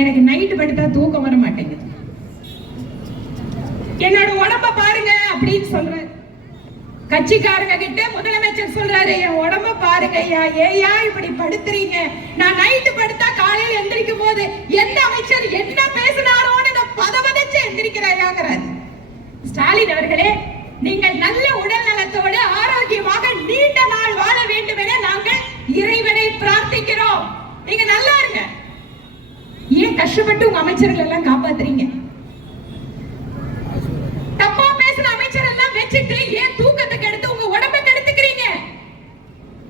எனக்கு நைட்டு படுத்தா தூக்கம் வர மாட்டேங்குது. என்னோட உடம்ப பாருங்க அப்படின்னு சொல்ற கட்சிக்காரங்க கிட்ட முதலமைச்சர் சொல்றாரு என் உடம்ப பாருங்க ஐயா ஏயா இப்படி படுத்துறீங்க? நான் நைட்டு படுத்தா காலையில எந்திரிக்கும் போது எந்த அமைச்சர் என்ன பேசினாரோன்னு நான் பதவதைச்சு எந்திரிக்கிறாயாங்கிறாரு. ஸ்டாலின் அவர்களே நீங்கள் நல்ல உடல் நலத்தோடு ஆரோக்கியமாக நீண்ட நாள் வாழ வேண்டும் என நாங்கள் இறைவனை பிரார்த்திக்கிறோம். நீங்க நல்லா இருங்க. கஷ்டப்பட்டு உங்க அமைச்சர்கள் எல்லாம் காப்பாத்துறீங்க. தப்பா பேசுற அமைச்சர் எல்லாம் வச்சுட்டு ஏன் தூக்கத்துக்கு எடுத்து உங்க உடம்ப கெடுத்துக்கிறீங்க?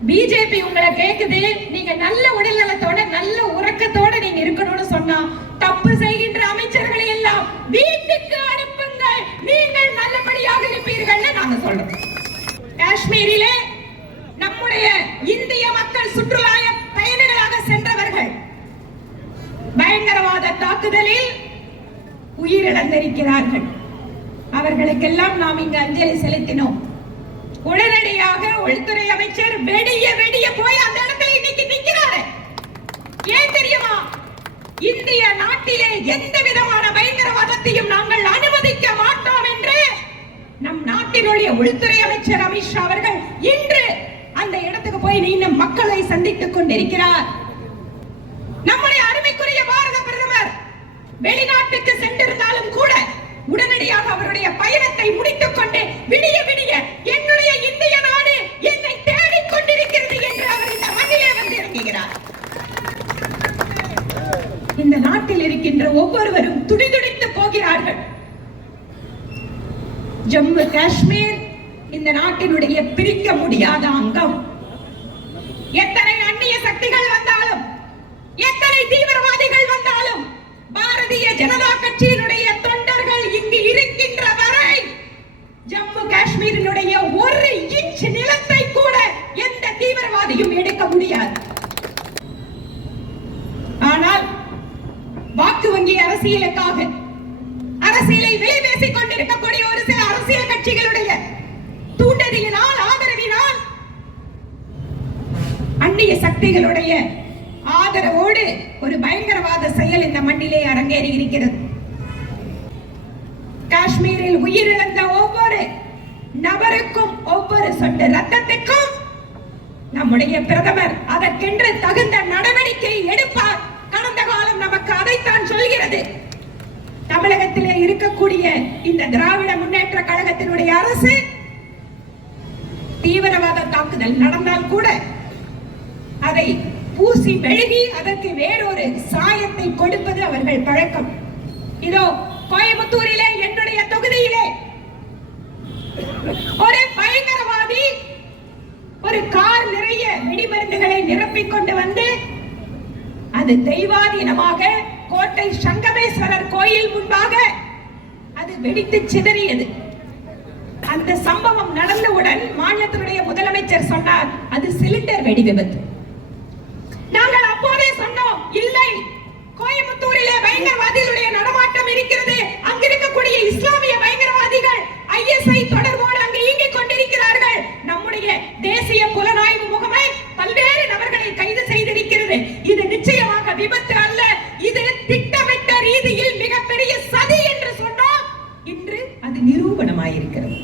பிஜேபி உங்களை கேக்குது. நீங்க நல்ல உடல் நலத்தோட நல்ல உறக்கத்தோட நீங்க இருக்கணும்னு சொன்னா தப்பு செய்கின்ற அமைச்சர்களை எல்லாம் வீட்டுக்கு அனுப்புங்கள். நீங்கள் நல்லபடியாக இருப்பீர்கள்னு நாங்க சொல்றோம். காஷ்மீரிலே பயங்கரவாத தாக்குதலில் உயிரிழந்திருக்கிறார்கள். அவர்களுக்கெல்லாம் நாம் இங்கு அஞ்சலி செலுத்தினோம். உடனடியாக உள்துறை அமைச்சர் வெடிய வெடிய போய் அந்த இடத்துல இன்னைக்கு நிற்கிறாரு ஏன் தெரியுமா? இந்திய நாட்டிலே எந்த விதமான பயங்கரவாதத்தையும் நாங்கள் அனுமதிக்க மாட்டோம் என்று நம் நாட்டினுடைய உள்துறை அமைச்சர் அமித்ஷா அவர்கள் இன்று அந்த இடத்துக்கு போய் நின்று மக்களை சந்தித்துக் கொண்டிருக்கிறார் நம்முடைய அருமைக்குரிய பாரத பிரதமர் வெளிநாட்டுக்கு சென்றிருந்தாலும் கூட உடனடியாக அவருடைய பயணத்தை முடித்துக் கொண்டு விடிய விடிய என்னுடைய இந்திய நாடு என்னை தேடிக் கொண்டிருக்கிறது என்று அவர் இந்த மண்ணிலே வந்து இறங்குகிறார் இந்த நாட்டில் இருக்கின்ற ஒவ்வொருவரும் துடிதுடித்து போகிறார்கள். ஜம்மு காஷ்மீர் இந்த நாட்டினுடைய பிரிக்க முடியாத அங்கம். எத்தனை அந்நிய சக்திகள் வந்தாலும் எத்தனை தீவிரவாதிகள் வந்தாலும் பாரதிய ஜனதா கட்சியினுடைய தொண்டர்கள் இங்கு இருக்கின்ற வரை ஜம்மு காஷ்மீரினுடைய ஒரு இன்ச் நிலத்தை கூட எந்த தீவிரவாதியும் எடுக்க முடியாது ஆனால் வாக்கு வங்கி அரசியலுக்காக. அரசியலை விலை பேசிக் கொண்டிருக்கக்கூடிய ஒரு சில அரசியல் கட்சிகளுடைய தூண்டதியினால் ஆதரவினால் அந்நிய சக்திகளுடைய ஆதரவோடு ஒரு பயங்கரவாத செயல் இந்த மண்ணிலே அரங்கேறி இருக்கிறது. காஷ்மீரில் உயிரிழந்த ஒவ்வொரு நபருக்கும் ஒவ்வொரு சொட்டு ரத்தத்துக்கும் நம்முடைய பிரதமர் அதற்கென்று தகுந்த நடவடிக்கை எடுப்பார். சொல்கிறது தமிழகத்திலே இருக்கக்கூடிய இந்த திராவிட முன்னேற்ற கழகத்தினுடைய அரசு தீவிரவாத தாக்குதல் நடந்தால் கூட அதை பூசி மெழுகி அதற்கு வேறொரு சாயத்தை கொடுப்பது அவர்கள் பழக்கம். இதோ கோயம்புத்தூரிலே என்னுடைய தொகுதியிலே ஒரு பயங்கரவாதி ஒரு கார் நிறைய வெடிமருந்துகளை நிரப்பிக் கொண்டு வந்து அது தெய்வாதீனமாக கோட்டை சங்கமேஸ்வரர் கோயில் முன்பாக அது வெடித்து சிதறியது. அந்த சம்பவம் நடந்தவுடன் மாநிலத்தினுடைய முதலமைச்சர் சொன்னார் அது சிலிண்டர் வெடி விபத்து. நாங்கள் அப்போதே சொன்னோம் இல்லை கோயம்புத்தூரிலே பயங்கரவாதிகளுடைய நடமாட்டம் இருக்கிறது. அங்கிருக்கக்கூடிய இஸ்லாமிய திட்டமிட்ட ரீதியில் மிகப்பெரிய சதி என்று சொன்னோம் இன்று அது நிரூபணமாயிருக்கிறது.